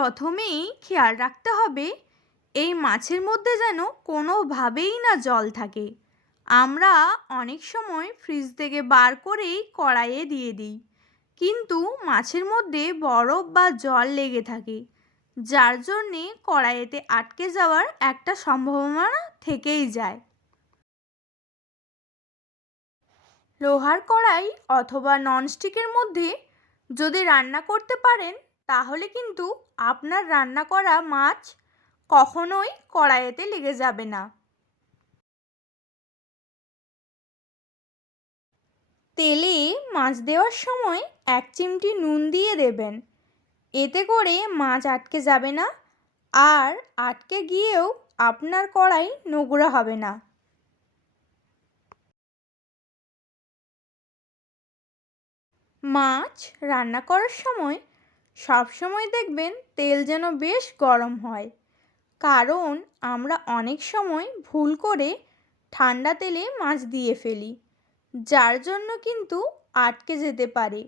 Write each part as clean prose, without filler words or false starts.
প্রথমেই খেয়াল রাখতে হবে এই মাছের মধ্যে যেন কোনোভাবেই না জল থাকে। আমরা অনেক সময় ফ্রিজ থেকে বার করেই কড়াইয়ে দিয়ে দিই, কিন্তু মাছের মধ্যে বরফ বা জল লেগে থাকে, যার জন্যে কড়াইতে আটকে যাওয়ার একটা সম্ভাবনা থেকেই যায়। লোহার কড়াই অথবা ননস্টিকের মধ্যে যদি রান্না করতে পারেন, তাহলে কিন্তু আপনার রান্না করা মাছ কখনোই কড়াইতে লেগে যাবে না। তেলে মাছ দেওয়ার সময় 1 চিমটি নুন দিয়ে দেবেন। এতে করে মাছ আটকে যাবে না, আর আটকে গিয়েও আপনার কড়াই নোংরা হবে না। মাছ রান্না করার সময় সবসময় দেখবেন তেল যেন বেশ গরম হয়, কারণ আমরা অনেক সময় ভুল করে ঠান্ডা তেলে মাছ দিয়ে ফেলি, যার জন্য কিন্তু আটকে যেতে পারে।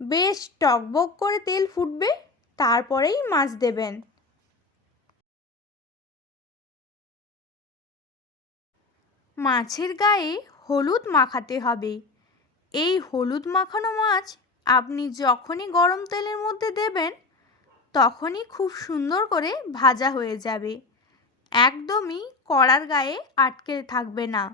বেশ টকবক করে তেল ফুটবে, তারপরেই মাছ দেবেন। মাছের গায়ে হলুদ মাখাতে হবে। এই হলুদ মাখানো মাছ আপনি যখনই গরম তেলের মধ্যে দেবেন, তখনই খুব সুন্দর করে ভাজা হয়ে যাবে, একদমই কড়ার গায়ে আটকে থাকবে না।